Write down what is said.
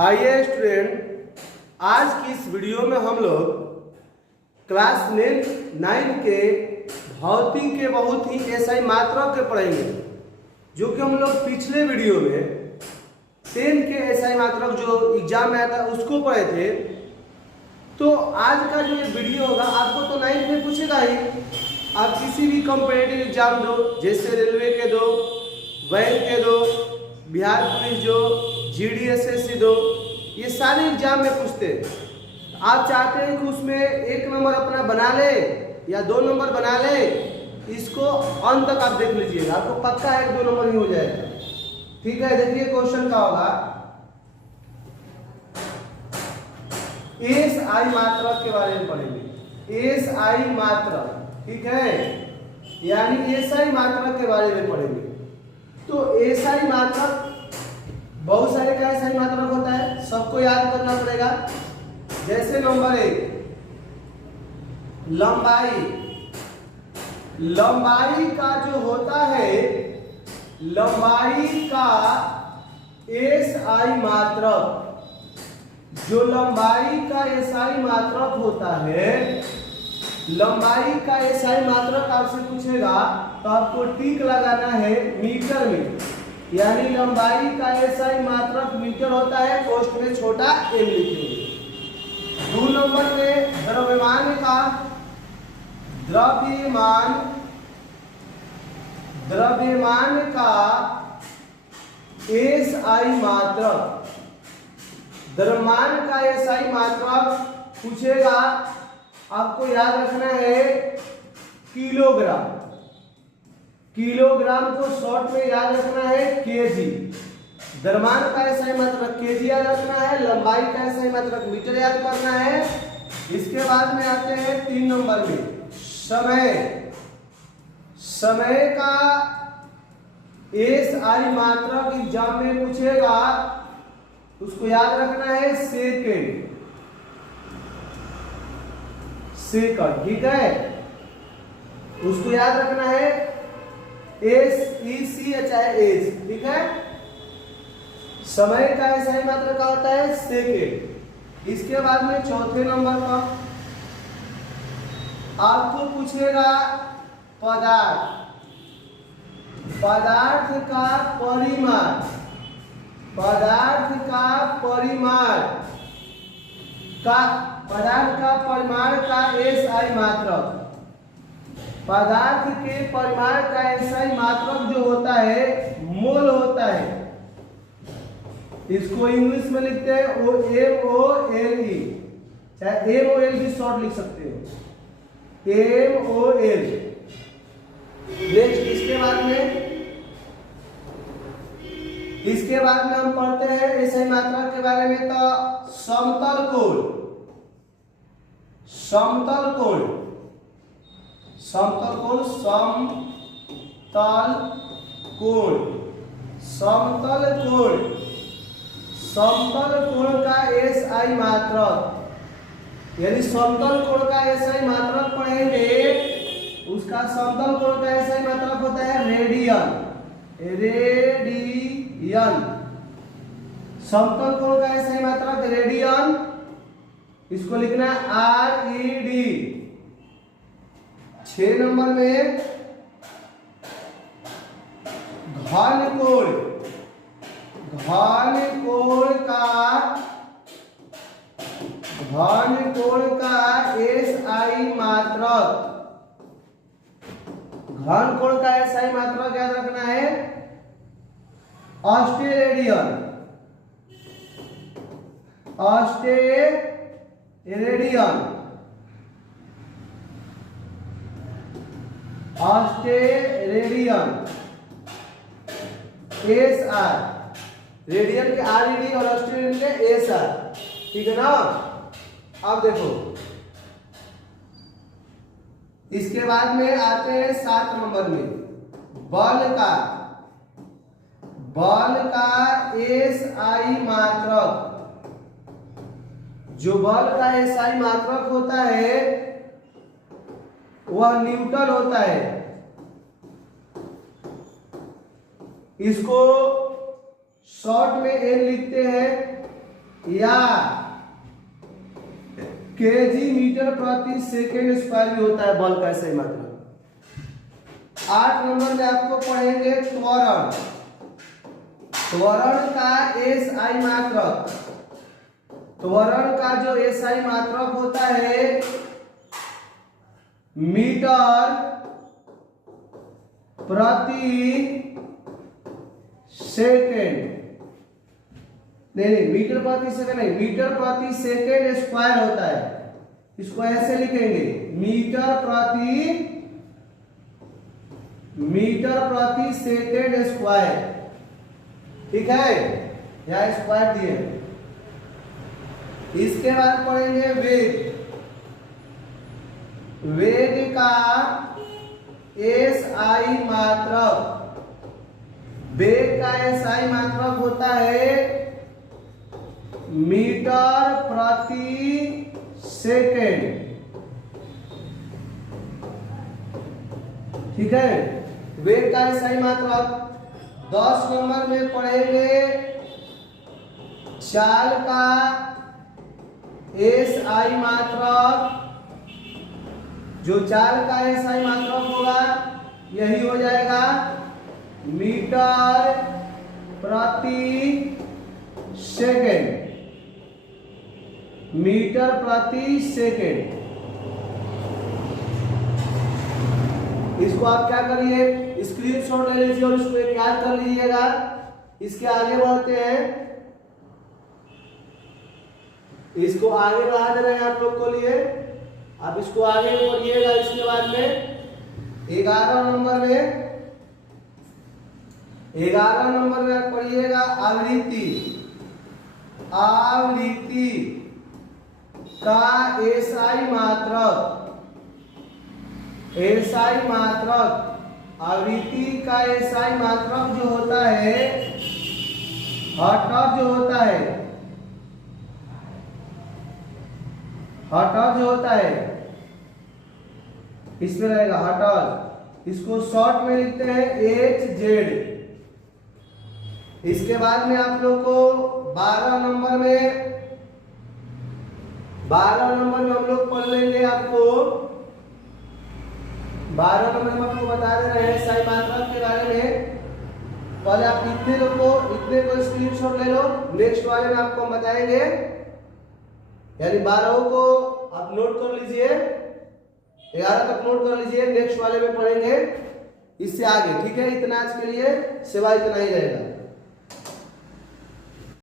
आइए स्टूडेंट, आज की इस वीडियो में हम लोग क्लास 9 के भौतिक के बहुत ही एसआई मात्रक के पढ़ेंगे, जो कि हम लोग पिछले वीडियो में 10 के एसआई मात्रक जो एग्जाम में आया था उसको पढ़े थे। तो आज का जो ये वीडियो होगा आपको तो 9 में पूछेगा ही। आप किसी भी कॉम्पिटिटिव एग्जाम दो, जैसे रेलवे के दो, बैंक के दो, बिहार पुलिस जो GDSSC दो, ये सारे एग्जाम में पूछते हैं। आप चाहते हैं कि उसमें 1 नंबर अपना बना ले या 2 नंबर बना ले, इसको अंत तक आप देख लीजिएगा, आपको पक्का 1-2 नंबर ही हो जाएगा। ठीक है, देखिए क्वेश्चन का होगा एसआई मात्रक के बारे में पढ़ेंगे। एसआई मात्रक, ठीक है, यानी एसआई मात्रक के बारे में पढ़ेंगे। तो एसआई मात्रक बहुत सारे का एसआई मात्रक होता है, सबको याद करना पड़ेगा। जैसे नंबर 1 लंबाई। लंबाई का जो होता है, लंबाई का एसआई मात्रक, जो लंबाई का एसआई मात्रक होता है, लंबाई का एसआई मात्रक आपसे पूछेगा तो आपको टिक लगाना है मीटर में, यानी लंबाई का एसआई मात्रक मीटर होता है, पोस्ट में छोटा m लिखेंगे। 2 नंबर में द्रव्यमान का, द्रव्यमान का एसआई मात्रक, द्रव्यमान का एसआई मात्रक पूछेगा, आपको याद रखना है किलोग्राम। किलोग्राम को शॉर्ट में याद रखना है केजी। द्रव्यमान का एसआई मात्रक केजी याद रखना है, लंबाई का एसआई मात्रक मीटर याद करना है। इसके बाद में आते हैं 3 नंबर में समय। समय का एसआई मात्रक एग्जाम में पूछेगा, उसको याद रखना है सेकंड। सेकंड, ठीक है, उसको याद रखना है SECH, ठीक है। समय का एसआई मात्रक का होता है सेकंड। इसके बाद में चौथे नंबर का आपको पूछेगा पदार्थ। पदार्थ का परिमाण, पदार्थ का परिमाण का, पदार्थ का परिमाण का एसआई मात्रक। पदार्थ के परिमाण का एसआई मात्रक जो होता है मोल होता है। इसको इंग्लिश में लिखते हैं MOLE, चाहे MOL भी शॉर्ट लिख सकते हो, MOL। नेक्स्ट इसके बाद में हम पढ़ते हैं एसआई मात्रक के बारे में। तो समतल कोण, समतल कोण, समतल कोण, समतल कोण, समतल कोण, समतल कोण का एसआई मात्रक, यानी समतल कोण का एसआई मात्रक पढ़ेंगे, उसका समतल कोण का एसआई मात्रक होता है रेडियन। रेडियन, समतल कोण का एसआई मात्रक रेडियन, इसको लिखना RED। 6 नंबर में घन कोण, घन कोण का, घन कोण का एसआई मात्रक, घन कोण का एसआई मात्रक याद रखना है ऑस्टेरेडियन। ऑस्टेरेडियन, ऑस्टेरेडियन, SR, रेडियन के RED और ऑस्ट्रेलियन के SR, ठीक है ना। अब देखो इसके बाद में आते हैं 7 नंबर में बल का, बल का एसआई मात्रक। जो बल का एसआई मात्रक होता है वह न्यूटन होता है। इसको शॉर्ट में N लिखते हैं, या केजी मीटर प्रति सेकेंड स्क्वायर भी होता है बल का सही मात्रा। 8 नंबर में आपको पढ़ेंगे त्वरण। त्वरण का एसआई मात्रक, त्वरण का जो एसआई मात्रक होता है मीटर प्रति सेकेंड, नहीं मीटर प्रति सेकेंड नहीं, मीटर प्रति सेकेंड स्क्वायर होता है। इसको ऐसे लिखेंगे मीटर प्रति सेकेंड स्क्वायर, ठीक है, यहां स्क्वायर दिए। इसके बाद पढ़ेंगे वेग। वेग का एसआई मात्रक, वेग का एसआई मात्रक होता है मीटर प्रति सेकेंड, ठीक है। वेग का एसआई मात्रक 10 नंबर में पढ़ेंगे चाल का एसआई मात्रक। जो चाल का एसआई मात्रक होगा यही हो जाएगा मीटर प्रति सेकेंड, मीटर प्रति सेकेंड। इसको आप क्या करिए, स्क्रीनशॉट ले लीजिए और इसको एक याद कर लीजिएगा। इसके आगे बढ़ते हैं, इसको आगे बढ़ा दे रहे हैं आप लोग को लिए, आप इसको आगे पढ़िएगा। इसके बाद में 11 नंबर में आप पढ़िएगा आवृत्ति। आवृत्ति का एसआई मात्रक, एसआई मात्रक, आवृत्ति का एसआई मात्रक जो होता है, हर्ट्ज जो होता है, हर्ट्ज जो होता है इसमें रहेगा हर्ट्ज। इसको शॉर्ट में लिखते हैं HZ। इसके बाद में आप लोग को 12 नंबर में हम लोग पढ़ लेंगे। आपको 12 नंबर में आपको बता दे रहे हैं एसआई मात्रक के बारे में। पहले आप इतने को स्क्रीनशॉट ले लो, नेक्स्ट वाले में आपको हम बताएंगे। यानी 12 को आप नोट कर लीजिए, 11 तक नोट कर लीजिए, नेक्स्ट वाले में पढ़ेंगे इससे आगे, ठीक है। इतना आज के लिए सिवा इतना ही रहेगा।